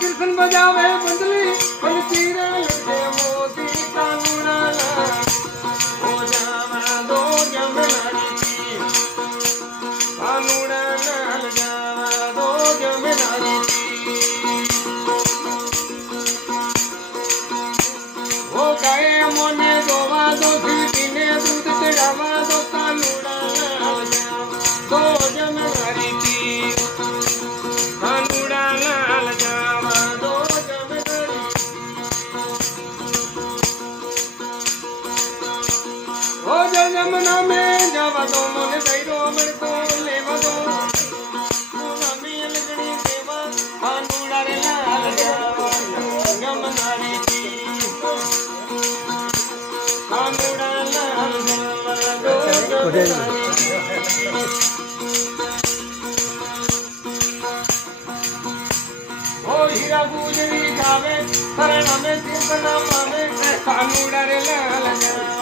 कृष्ण बजावे बंदली बनती रे लगे मोती कानूना हो जावा दो जमनारी की कानूना नाल जावा दो जमनारी की वो गाए मोने दोवा दो ने दूध चढ़ावा दो कानूना नाल जावा दो जमनारी की कानूना नाल जावा जमुना में जावा दो मोने सैरो मड़को लेवा दो मम्मी लगड़ी देवा कानूड़ा रे लाल जावा जमुनारी की कानूड़ा लाल जावा दो जमुनारी की ओ हीरा गुजरी गावे शरण में सिंपना मावे कानूड़ा रे लाल जावा